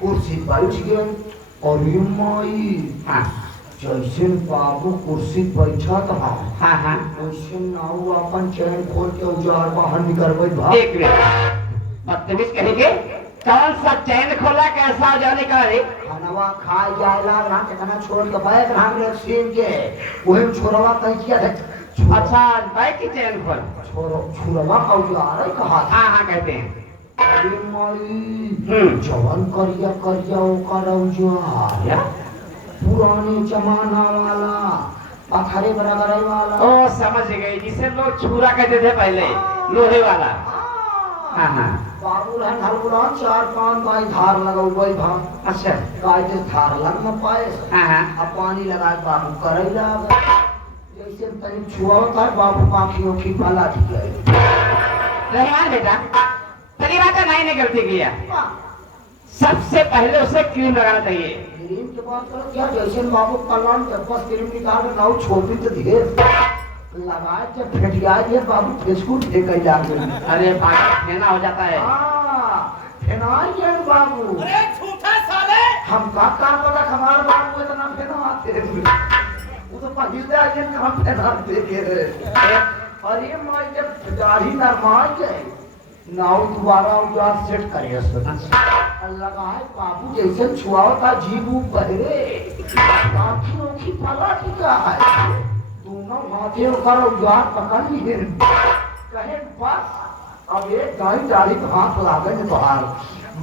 कुर्सी बैठ गए और ये माई हाँ जैसे बाबू कुर्सी बैठा था हाँ हाँ। वैसे नाऊ अपन चैन खोल के उजार बाहर निकलबे भाग। एक मिनट, बदतमीज कहेंगे, कौन सा चैन खोला, कैसा जाने का रे? खानवा खाए जाएला ना कितना छोड़ के बैठ हम लोग सीन के वही छोरवा कहीं किया था। अच्छा, बाइक की चैन खोल। छोरवा का उजार कहा था। हाँ हाँ कहते हैं। अरे माई जवन करिया करिया ओकर उजार क्या? पुराने जमाना वाला पत्थरे बराबर वाला। ओ समझ गई, जिसे लोग छुरा कहते थे पहले, लोहे वाला। हाँ हाँ। बाबू रहन हलगुलान 4-5 बाई धार लगाऊ गई भाग। अच्छा। कायदे धार लग न पाए। हाँ हाँ। अब पानी लगा के बाबू करैला जैसे तनी छुआ होता है बाबू आँखी ओखी पाला ठीक है। रहमान बेटा, पहली बात है, नहीं गलती किया। सबसे पहले उसे क्रीम लगाना चाहिए। क्रीम के बात करो क्या, जैसे बाबू कलाम के पास क्रीम निकाल के नाव छोटी तो ढेर लगाए जब फेटिया ये बाबू फेसबुक फेंक जाते। अरे पानी फेना हो जाता है। फेनाई है बाबू। अरे झूठा साले, हम का पता हमारे बाबू इतना फेना आते वो तो पहले आके हम फेना देखे रहे। अरे माई जब दाढ़ी नरमाई जाए नाव दोबारा उजार सेट करे लगाए बाबू जैसे छुआओ था जीव बहरे आँखी ओखी पला टिका है दोनों हाथे ऊपर उजार पकड़ लिए कहे बस अब एक गाय डाली तो हाथ लागे न बाहर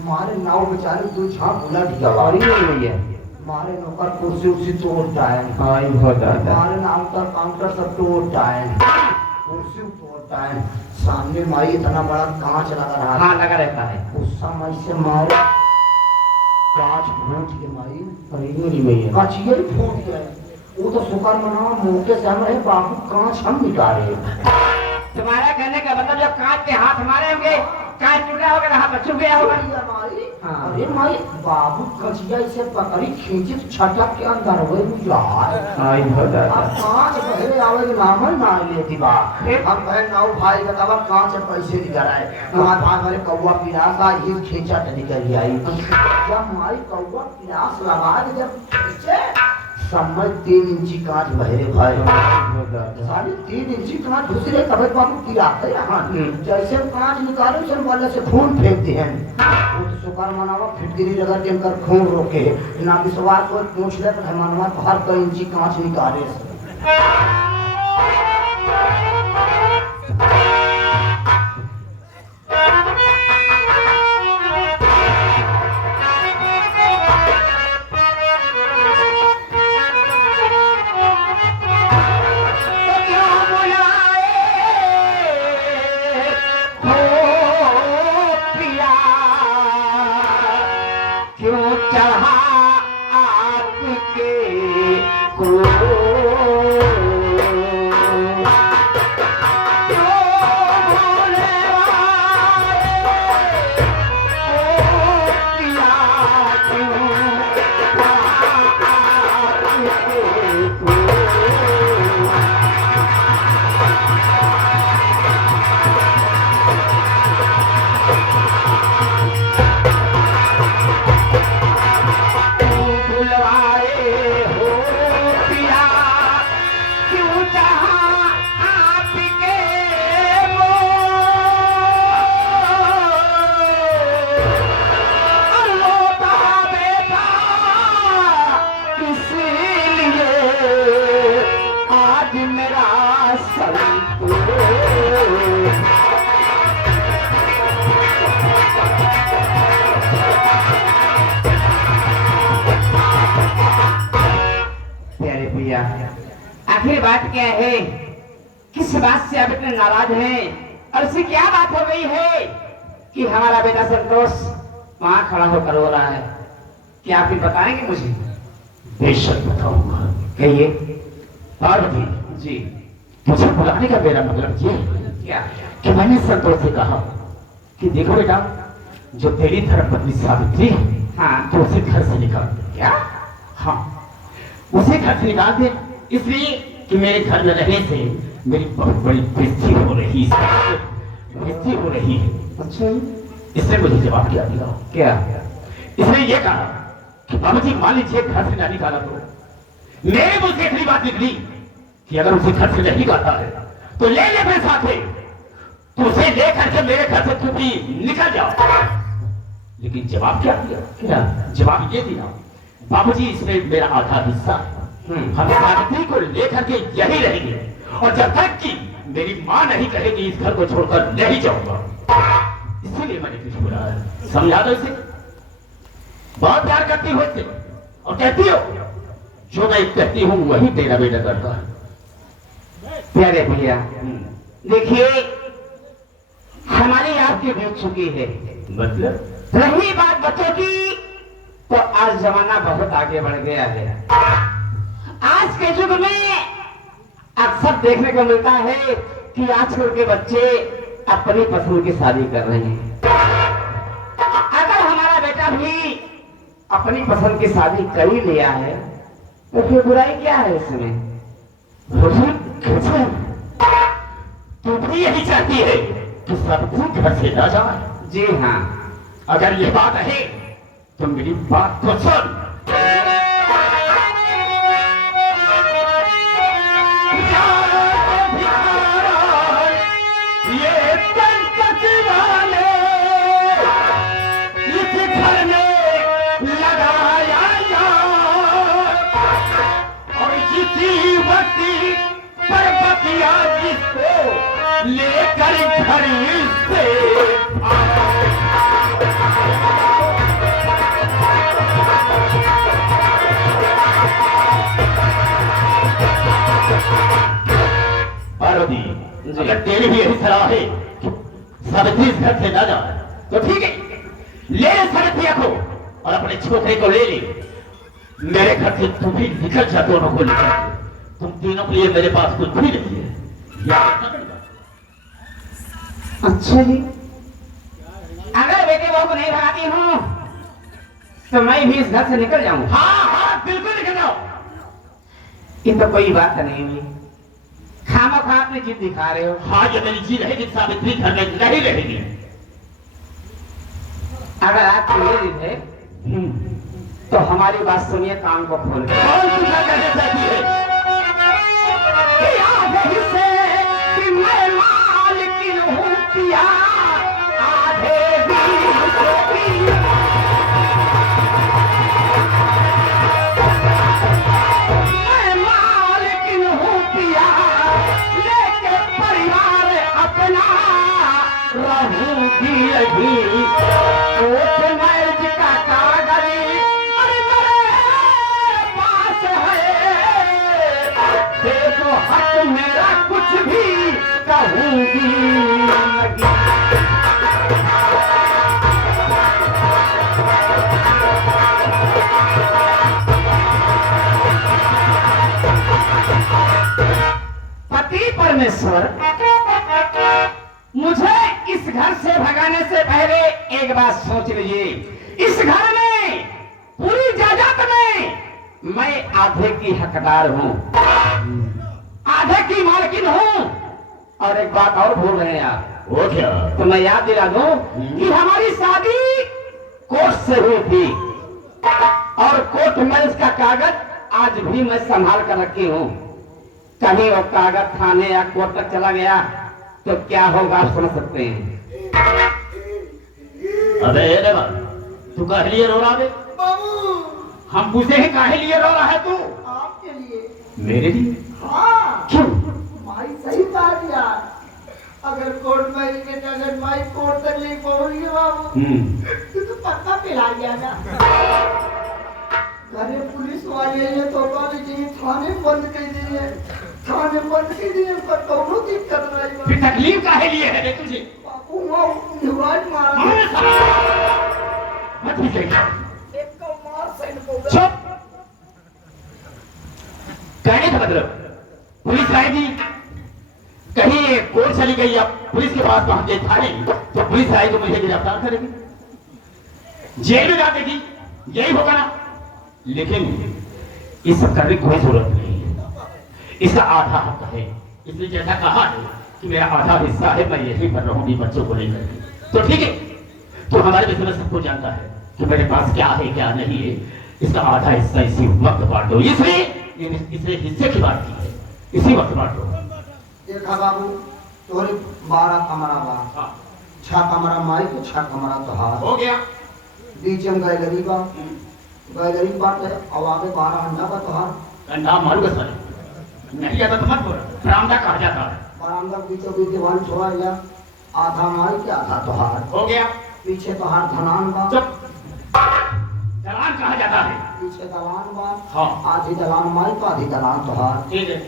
मारे नाव बेचारे दो झाँप उलट गया और ही नहीं भैया, मारे नौकर कुर्सी उर्सी तोड़ जाए मारे नाव का काउंटर सब तोड़ जाए कुर्सी तोड़ जाए सामने माई इतना बड़ा कांच लगा रहा हाँ लगा रहता है। उस समय से मारे कांच फूट के माई नहीं भैया, कचिए फूट गए वो तो शुक्र मनावा मौके से हम रहे बाबू कांच हम निकाले। तुम्हारा कहने का मतलब जब कांच के हाथ मारे होंगे, कांच टूटा होगा तो हाथ छूट गया होगा। हाँ। अरे माई बाबू कचिया इसे पकड़ी खींची छटक के अंदर हुए अब कांच बहरे आवे नामन ना लेती बा हम कहे नाउ भाई बतावा कांच पैसे निकल आए हमारे भाई मेरे कौवा पिलास आई खींचा निकल आई जब माई कौवा पिलास लगा दे जब खींचे समझ 3 इंची कांच बहरे भाई 3.5 इंची कांच दूसरे कबे बाबू पिलाते यहाँ जैसे कांच निकाले उसे वाले से खून फेंकते हैं वो तो शुक्र मनावा फिटगिरी रगड़ के कर खून रोके ना विश्वास को पूछ ले तो मनवा हर 1 इंची कांच निकाले आखिर बात क्या है, किस बात से आप इतने नाराज हैं और उसकी क्या बात हो गई है कि हमारा बेटा संतोष वहां खड़ा होकर रो रहा है? क्या आप बताएंगे मुझे? बेशक बताऊंगा। कहिए। पार्वती जी। मुझे बुलाने का मेरा मतलब ये क्या? कि मैंने संतोष से कहा कि देखो बेटा, जो तेरी धर्मपत्नी सावित्री है हाँ। तो उसे घर से निकाल दे। क्या? हाँ, उसे घर से निकाल दे। इसलिए कि मेरे घर में रहने से मेरी बहुत बड़ी बेइज्जती हो रही है, बेइज्जती हो रही है। अच्छा जी, इसने मुझे जवाब क्या दिया? क्या? इसने ये कहा कि बाबूजी मान लीजिए घर से ना निकाला तो मेरे मुंह से इतनी बात निकली कि अगर उसे घर से नहीं निकालता है तो ले ले मेरे साथ है, तो उसे लेकर के मेरे घर से तू भी निकल जाओ। लेकिन जवाब क्या दिया? क्या? जवाब ये दिया, बाबूजी इसमें मेरा आधा हिस्सा है, हम सावित्री को लेकर के यही रहेंगे और जब तक कि मेरी माँ नहीं कहेगी इस घर को छोड़कर नहीं जाऊंगा। इसीलिए मैंने कुछ बोला है, समझा दो इसे। बहुत प्यार करती हो इससे और कहती हो जो मैं कहती हूँ वही तेरा बेटा करता है। प्यारे भैया, देखिए हमारी आपकी बीत चुकी है। मतलब रही बात बच्चों की, तो आज जमाना बहुत आगे बढ़ गया है। आज के युग में अक्सर देखने को मिलता है कि आजकल के बच्चे अपनी पसंद की शादी कर रहे हैं। अगर हमारा बेटा भी अपनी पसंद की शादी कर ही लिया है तो फिर बुराई क्या है इसमें? तू भी यही चाहती है कि सब कुछ घर से ना जाए? जी हाँ। अगर ये बात है तो मेरी बात को सुन। ये संकट वाले इस घर में लगाया और जिसी वक्ती पर बतिया जिसको लेकर घर से पार्वती, अगर तेरी भी यही सलाह है कि सावित्री इस घर से ना जाए तो ठीक है, ले सावित्री को और अपने छोकरे को ले ले। मेरे घर से तू भी निकल जा, दोनों को निकल। तुम तीनों के लिए मेरे पास कुछ भी नहीं है। अच्छा जी, अगर बेटे बहू को नहीं भगाती हूँ तो मैं भी इस घर से निकल जाऊँ? हाँ हाँ बिल्कुल निकल जाओ। ये तो कोई बात नहीं हुई, खामोखा अपनी जिद दिखा रहे हो। हाँ, ये मेरी जिद है कि सावित्री घर में नहीं रहेगी। अगर आपकी ये जिद है तो हमारी बात सुनिए कान को खोल के। कौन सी बात कहना चाहती है? कि आधे हिस्से कि मैं मालिकिन हूँ पिया, आधे हिस्से की मैं मालिकिन हूँ पिया, लेके परिवार अपना रहूंगी अभी। कोर्ट मैरिज का कागज अरे मेरे पास है, देखो हक मेरा कुछ भी कहूंगी लगी। पति परमेश्वर, मुझे इस घर से भगाने से पहले एक बात सोच लीजिए। इस घर में पूरी जायदाद में मैं आधे की हकदार हूँ, आधे की मालकिन हूँ। और एक बात और भूल रहे हैं आप। वो क्या? तो मैं याद दिला दूं कि हमारी शादी कोर्ट से हुई थी और कोर्ट मैरिज का कागज आज भी मैं संभाल कर रखी हूँ। कहीं वो कागज थाने या कोर्ट तक चला गया तो क्या होगा आप समझ सकते हैं। अबे रे बा, तू काहे लिए रो रहा है? बाबू, हम पूछे हैं काहे लिए रो रहा है तू? आपके लिए। मेरे लिए? हाँ, क्यों? माई सही बात यार। अगर कोर्ट में के अगर माई कोर्ट तक ले पहुंच गए बाबू तो पक्का पिला जाएगा। घरे पुलिस वाले ये तो बोले कि थाने बंद कर दिए, थाने बंद कर दिए, पर कोनो दिक्कत नहीं। फिर तकलीफ काहे लिए है रे तुझे? बाबू वो निवाज मारा मत पीछे। एक को मार सैन को। चुप। कहने का मतलब पुलिस आएगी, कहीं कोर्ट चली गई या पुलिस के पास पहुंच गई थाने, तो पुलिस आएगी मुझे गिरफ्तार करेगी, जेल में डाल देगी, यही होगा ना। लेकिन ये सब करने की कोई जरूरत नहीं है। इसका आधा हक है। इसलिए जैसा कहा है कि मेरा आधा हिस्सा है, मैं यही पर रहूंगी बच्चों को लेकर। तो ठीक है, तो हमारे विषय में सबको जानता है कि मेरे पास क्या है क्या नहीं है। इसका आधा हिस्सा इसी वक्त बांट दो। इसलिए हिस्से की बात की है, इसी वक्त बांट दो। देखा बाबू, तोरे 12 कमरा बा, हाँ 6 कमरा माई के 6 कमरा तोहार, हो गया। बीच में गैलरी बा, गैलरी बात है और आगे 12 अंडा बा तोहार। नाम मालूम है सारे, नहीं आता तो मत बोल। बरामदा कहा जाता है। बरामदा बीचों बीच दीवार छोड़ा गया, आधा माई के आधा तोहार, हो गया। पीछे तोहार धनान बा, चुप। दलान कहा जाता है। पीछे दलान बा, हाँ आधी दलान माई तो आधी दलान तोहार, ठीक है।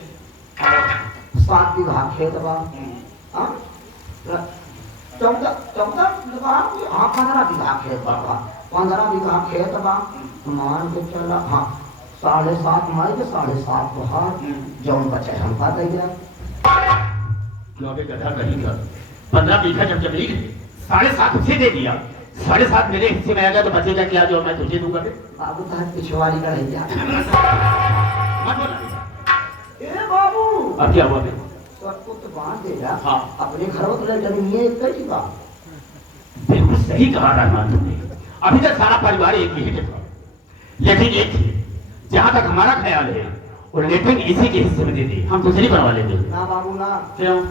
7 बीघा खेत बा, हाँ 14 बीघा, हाँ 15 बीघा खेत बा, 15 बीघा खेत बा, मान के चला, हाँ 7.5 माई के 7.5 तोहार, जौन बचे हमका दे गया। क्योंकि गधा कहीं का 15 बीघा जब जमीन 7.5 उसे दे दिया, 7.5 मेरे हिस्से में आ गया तो बचेगा क्या जो मैं तुझे दूंगा? बाबू तो पिछवाड़ी का रह गया। मत बोला। ए बाबू, अब क्या हुआ? सबको तो बांध देगा, हाँ अपने घर में तो जमीन एक कई बा। बिल्कुल सही कहा रहमान तुमने। अभी तक सारा परिवार एक ही था, लेकिन एक जहाँ तक हमारा ख्याल है और लेकिन इसी के हिस्से में दे दी, हम तुझे नहीं बनवा लेंगे। ना बाबू ना, क्यों?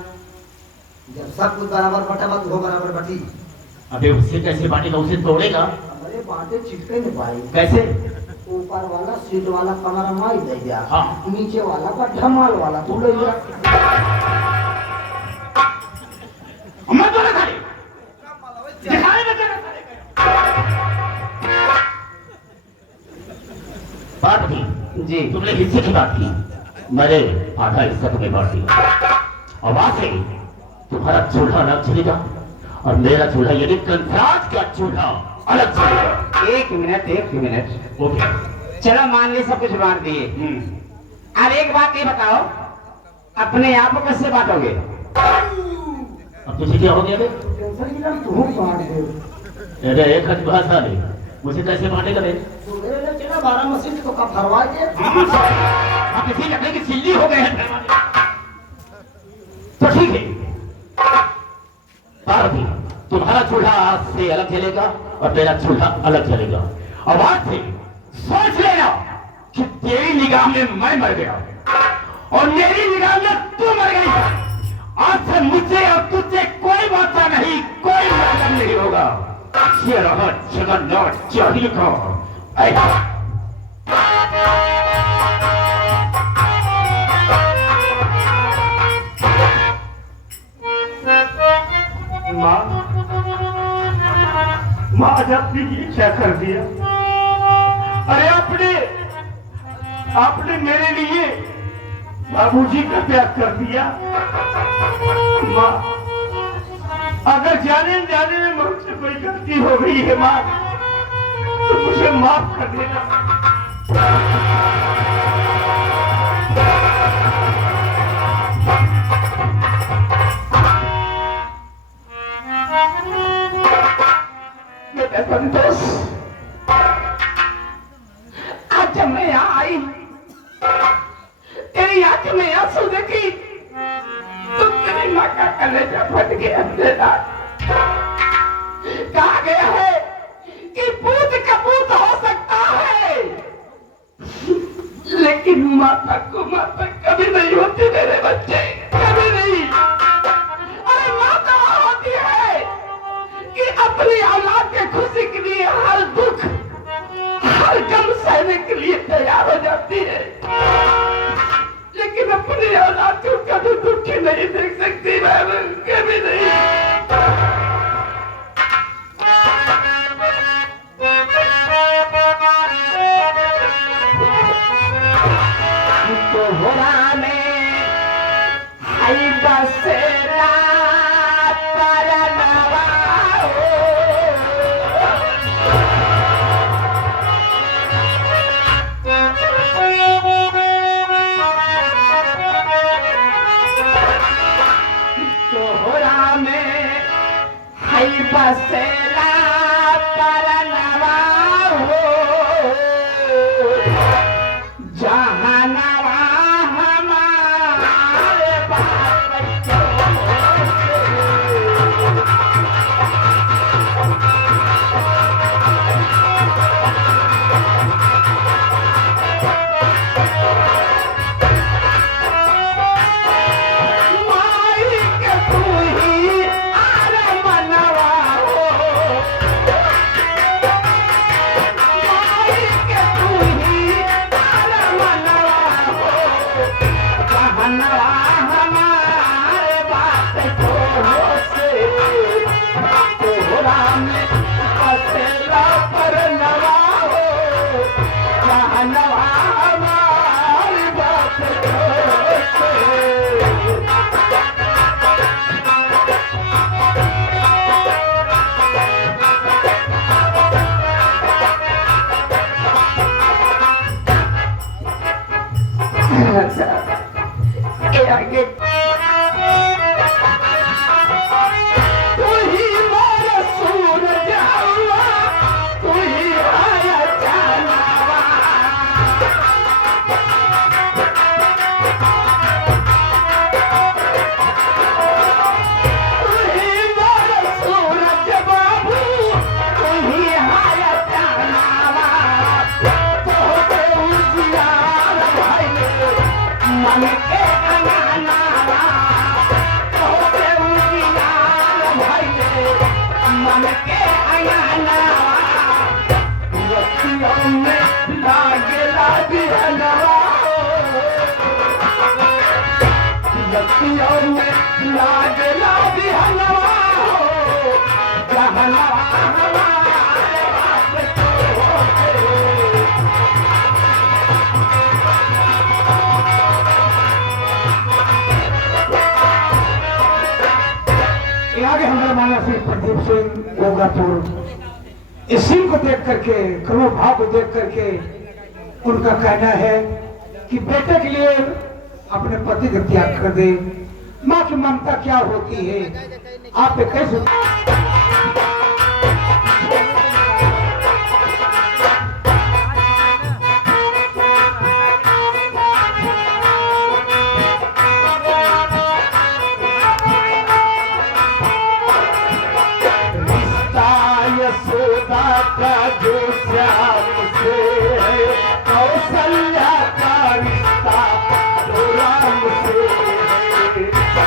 जब सब कुछ बराबर बटा बा तो बराबर बटी। अबे उससे कैसे बांटेगा? उसे तोड़ेगा अरे बांटे चिपके नहीं पाई। कैसे? ऊपर वाला सीट वाला कमरा माई दे गया, हाँ। नीचे वाला का ढमाल वाला तू ले गया। मत बोला खाली, दिखाए बच्चे का सारे बात की जी तुमने हिस्से की बात की, मैंने आधा हिस्सा तुम्हें बांट दिया। और वहां से तुम्हारा चूल्हा अलग चलेगा और मेरा चूल्हा यानी कंसराज का चूल्हा अलग चलेगा। एक मिनट ओके चलो मान ली सब कुछ बांट दिए। अब एक बात ये बताओ, अपने आप को कैसे बांटोगे? अब तुझे क्या हो गया? टेंशन की ना तू बांट दे। अरे एक हज भाषा नहीं, मुझे कैसे बांटेगा? तू ले ले चला 12 मशीन को का फरवा दे। आप इसी लकड़ी की सिल्ली हो गए हैं। तो ठीक है पार्वती, तुम्हारा चूल्हा आज से अलग जलेगा और मेरा चूल्हा अलग जलेगा। और आज से सोच लेना कि तेरी निगाह में मैं मर गया और मेरी निगाह में तू मर गई। आज से मुझे और तुझे कोई वास्ता नहीं, कोई मतलब नहीं होगा। ये रहा जगन्नाथ चाहिए का माँ आज आपने ये क्या कर दिया? अरे आपने मेरे लिए बाबूजी का त्याग कर दिया। माँ अगर जाने में मुझसे कोई गलती हो गई है माँ, तो मुझे माफ कर देना। संतोष, आज जब मैं यहाँ आई तेरी आंख में आंसू देखी तो तेरी माँ का कलेजा फट गया। कहा गया है कि पूत कपूत हो सकता है, लेकिन माता को माता कभी नहीं होती मेरे बच्चे, कभी नहीं। अरे माता होती है कि अपनी औलाद के खुशी के लिए हर दुख हर गम सहने के लिए तैयार हो जाती है, लेकिन अपनी औलाद को कभी दुखी नहीं देख सकती, कभी नहीं। कोहरा में आई बसेरा कोहरा में मन के अंगनावा तोहके उजियार भइले मन के अंगनावा रतियों में लागेला बिहनवा रतियों में लागेला बिहनवा जहनवा हमारे बाप तोहके यहाँ के हमारे माना श्री प्रदीप सिंह गोगापुर इस सीन को देख करके करुण भाव को देख करके उनका कहना है कि बेटे के लिए अपने पति का त्याग कर दे। माँ की ममता क्या होती है आप पे कैसे यशोदा का जो श्याम से है कौशल्या का रिश्ता जो राम से है रिश्ता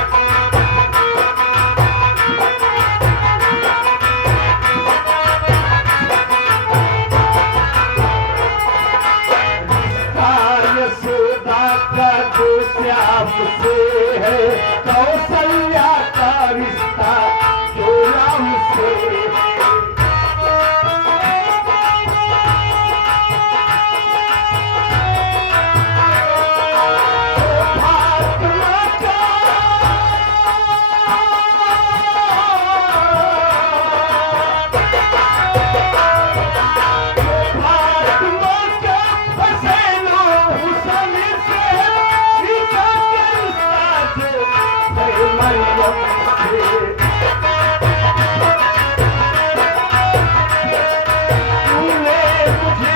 यशोदा का जो श्याम से है कौशल्या का रिश्ता जो राम से है तूने मुझे